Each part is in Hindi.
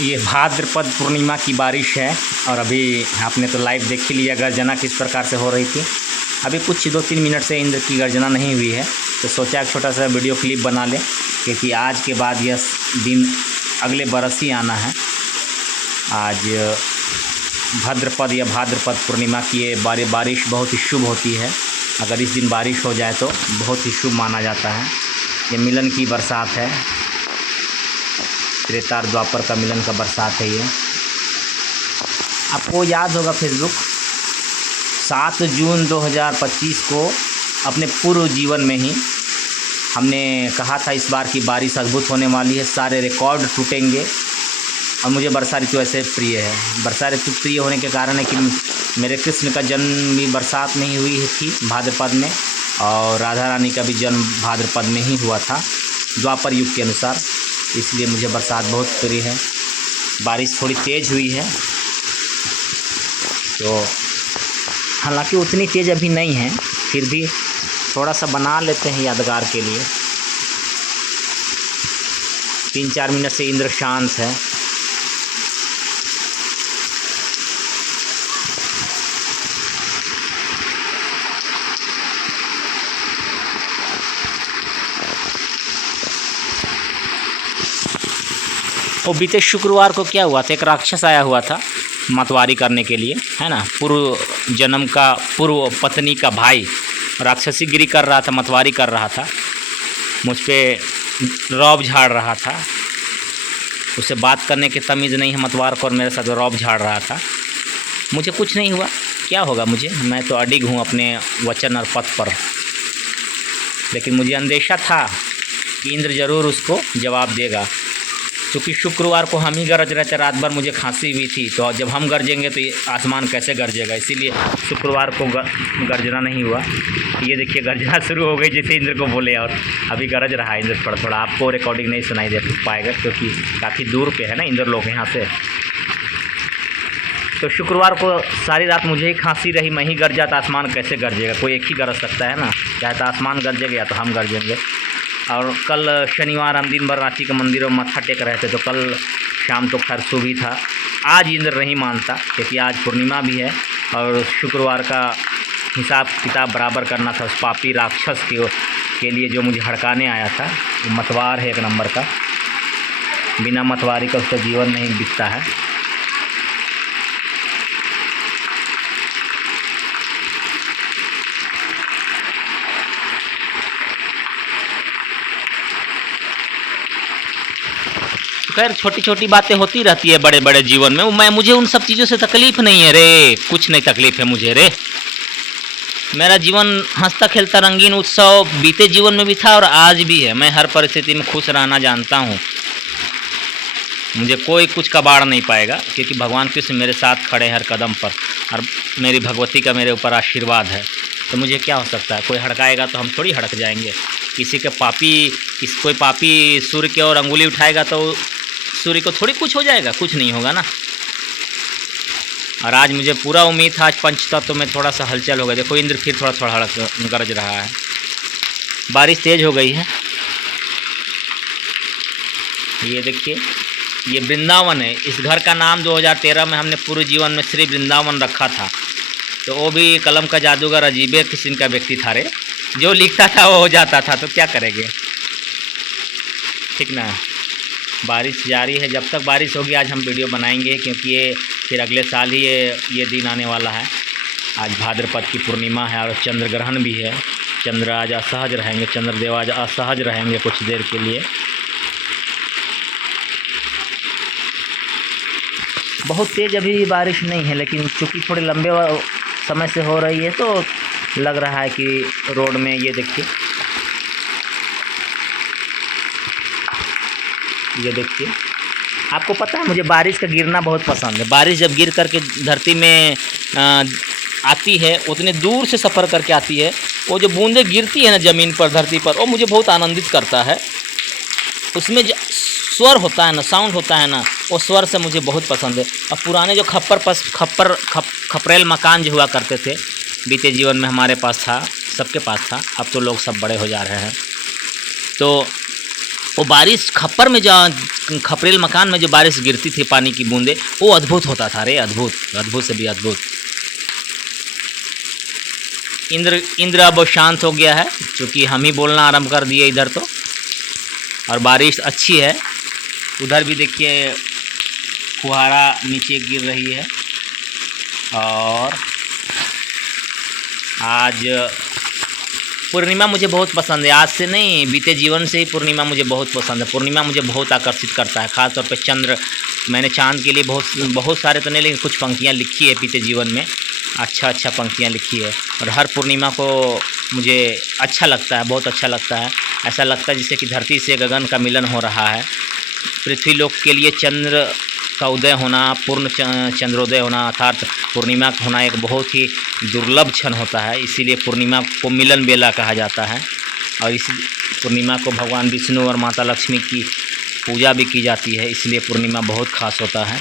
ये भाद्रपद पूर्णिमा की बारिश है और अभी आपने तो लाइव देख ही लिया गर्जना किस प्रकार से हो रही थी। अभी कुछ 2-3 मिनट से इंद्र की गर्जना नहीं हुई है, तो सोचा एक छोटा सा वीडियो क्लिप बना लें, क्योंकि आज के बाद यह दिन अगले बरस ही आना है। आज भाद्रपद या भाद्रपद पूर्णिमा की ये बारिश बहुत ही शुभ होती है। अगर इस दिन बारिश हो जाए तो बहुत ही शुभ माना जाता है। ये मिलन की बरसात है, त्रेता द्वापर का मिलन का बरसात है ये। आपको याद होगा फेसबुक 7 जून 2025 को अपने पूर्व जीवन में ही हमने कहा था इस बार की बारिश अद्भुत होने वाली है, सारे रिकॉर्ड टूटेंगे। और मुझे वर्षा ऋतु ऐसे प्रिय है। वर्षा ऋतु प्रिय होने के कारण है कि मेरे कृष्ण का जन्म भी बरसात में ही हुई थी भाद्रपद में, और राधा रानी का भी जन्म भाद्रपद में ही हुआ था द्वापर युग के अनुसार, इसलिए मुझे बरसात बहुत प्रिय है। बारिश थोड़ी तेज़ हुई है, तो हालांकि उतनी तेज़ अभी नहीं है, फिर भी थोड़ा सा बना लेते हैं यादगार के लिए। 3-4 मिनट से इंद्र शांत है। वो बीते शुक्रवार को क्या हुआ था, एक राक्षस आया हुआ था मतवारी करने के लिए, है ना। पूर्व जन्म का पूर्व पत्नी का भाई राक्षसीगिरी कर रहा था, मतवारी कर रहा था, मुझ पे रौब झाड़ रहा था। उसे बात करने की तमीज़ नहीं है मतवार को, और मेरे साथ रौब झाड़ रहा था। मुझे कुछ नहीं हुआ, क्या होगा मुझे, मैं तो अडिग हूँ अपने वचन और पथ पर। लेकिन मुझे अंदेशा था कि इंद्र ज़रूर उसको जवाब देगा, क्योंकि शुक्रवार को हम ही गरज रहे थे, रात भर मुझे खांसी हुई थी, तो जब हम गरजेंगे तो आसमान कैसे गरजेगा, इसीलिए शुक्रवार को गर्जना नहीं हुआ। ये देखिए गर्जना शुरू हो गई जैसे इंद्र को बोले, और अभी गरज रहा है इंद्र थोड़ा थोड़ा। आपको रिकॉर्डिंग नहीं सुनाई दे पाएगा क्योंकि काफ़ी दूर पे है ना इंद्र लोग यहाँ से। तो शुक्रवार को सारी रात मुझे ही खांसी रही, मैं ही गरजा तो आसमान कैसे गरजेगा, कोई एक ही गरज सकता है ना, चाहे तो आसमान गरजेगा या तो हम गरजेंगे। और कल शनिवार हम दिन भर रांची के मंदिरों में मत्था टेक रहे थे, तो कल शाम तो खैर शुभ ही था। आज इंद्र नहीं मानता क्योंकि आज पूर्णिमा भी है, और शुक्रवार का हिसाब किताब बराबर करना था उस पापी राक्षस के लिए जो मुझे हड़काने आया था। वो मतवार है एक नंबर का, बिना मतवारी का उसका जीवन नहीं दिखता है। खैर छोटी छोटी बातें होती रहती है बड़े बड़े जीवन में। मुझे उन सब चीज़ों से तकलीफ़ नहीं है रे, कुछ नहीं तकलीफ़ है मुझे रे। मेरा जीवन हंसता खेलता रंगीन उत्सव बीते जीवन में भी था और आज भी है। मैं हर परिस्थिति में खुश रहना जानता हूँ, मुझे कोई कुछ कबाड़ नहीं पाएगा, क्योंकि भगवान कृष्ण मेरे साथ खड़े हैं हर कदम पर, और मेरी भगवती का मेरे ऊपर आशीर्वाद है। तो मुझे क्या हो सकता है, कोई हड़काएगा तो हम थोड़ी हड़क जाएंगे। कोई पापी सूर्य की ओर अंगुली उठाएगा तो सूर्य को थोड़ी कुछ हो जाएगा, कुछ नहीं होगा ना। और आज मुझे पूरा उम्मीद था, आज पंचतत्व में थोड़ा सा हलचल हो गया। देखो इंद्र फिर थोड़ा थोड़ा गरज रहा है, बारिश तेज हो गई है। ये देखिए ये वृंदावन है, इस घर का नाम 2013 में हमने पूरे जीवन में श्री वृंदावन रखा था। तो वो भी कलम का जादूगर अजीबे किस्म का व्यक्ति था रे, जो लिखता था वो हो जाता था, तो क्या करेंगे, ठीक ना। बारिश जारी है, जब तक बारिश होगी आज हम वीडियो बनाएंगे, क्योंकि ये फिर अगले साल ही ये दिन आने वाला है। आज भाद्रपद की पूर्णिमा है और चंद्र ग्रहण भी है। चंद्र आज असहज रहेंगे, चंद्रदेव आज असहज रहेंगे कुछ देर के लिए। बहुत तेज़ अभी बारिश नहीं है, लेकिन चूँकि थोड़े लंबे समय से हो रही है तो लग रहा है कि रोड में ये देखिए आपको पता है मुझे बारिश का गिरना बहुत पसंद है। बारिश जब गिर करके धरती में आती है, उतने दूर से सफ़र करके आती है, वो जो बूंदें गिरती है ना ज़मीन पर, धरती पर, वो मुझे बहुत आनंदित करता है। उसमें जो स्वर होता है ना, साउंड होता है ना, वो स्वर से मुझे बहुत पसंद है। और पुराने जो खपरेल मकान जो हुआ करते थे बीते जीवन में हमारे पास था, सबके पास था, अब तो लोग सब बड़े हो जा रहे हैं, तो वो बारिश खप्पर में जो खपरेल मकान में जो बारिश गिरती थी पानी की बूंदे, वो अद्भुत होता था रे, अद्भुत, अद्भुत से भी अद्भुत। इंद्र अब शांत हो गया है, क्योंकि हम ही बोलना आरंभ कर दिए इधर तो, और बारिश अच्छी है। उधर भी देखिए फुहारा नीचे गिर रही है। और आज पूर्णिमा मुझे बहुत पसंद है, आज से नहीं, बीते जीवन से ही पूर्णिमा मुझे बहुत पसंद है। पूर्णिमा मुझे बहुत आकर्षित करता है, ख़ास तौर पे चंद्र। मैंने चांद के लिए बहुत सारे तो नहीं, लेकिन कुछ पंक्तियाँ लिखी है बीते जीवन में, अच्छा पंक्तियाँ लिखी है। और हर पूर्णिमा को मुझे अच्छा लगता है, बहुत अच्छा लगता है। ऐसा लगता है जैसे कि धरती से गगन का मिलन हो रहा है। पृथ्वी लोक के लिए चंद्र का उदय होना, पूर्ण चंद्रोदय होना अर्थात पूर्णिमा होना एक बहुत ही दुर्लभ क्षण होता है। इसीलिए पूर्णिमा को मिलन बेला कहा जाता है। और इसी पूर्णिमा को भगवान विष्णु और माता लक्ष्मी की पूजा भी की जाती है, इसलिए पूर्णिमा बहुत खास होता है।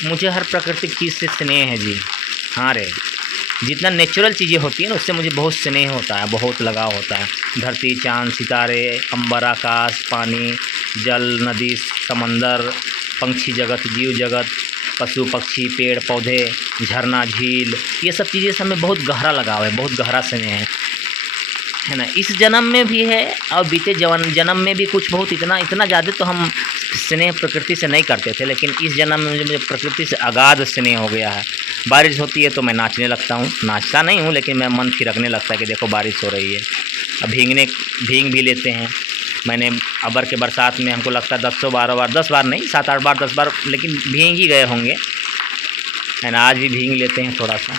मुझे हर प्राकृतिक चीज़ से स्नेह है जी। हाँ रे, जितना नेचुरल चीज़ें होती हैं ना, उससे मुझे बहुत स्नेह होता है, बहुत लगाव होता है। धरती, चाँद, सितारे, अंबर, आकाश, पानी, जल, नदी, समंदर, पंछी जगत, जीव जगत, पशु पक्षी, पेड़ पौधे, झरना, झील, ये सब चीज़ें से हमें बहुत गहरा लगाव है, बहुत गहरा स्नेह है ना। इस जन्म में भी है और बीते जन्म में भी कुछ बहुत, इतना ज़्यादा तो हम स्नेह प्रकृति से नहीं करते थे, लेकिन इस जन्म में मुझे प्रकृति से अगाध स्नेह हो गया है। बारिश होती है तो मैं नाचने लगता हूँ, नाचता नहीं हूँ लेकिन मैं मन थिरकने लगता है कि देखो बारिश हो रही है। अब भींग भी लेते हैं। मैंने अबर के बरसात में हमको लगता है 10 बार 10 बार नहीं, 7-8 बार 10 बार, लेकिन भींग ही गए होंगे, है ना। आज भी भींग लेते हैं थोड़ा सा।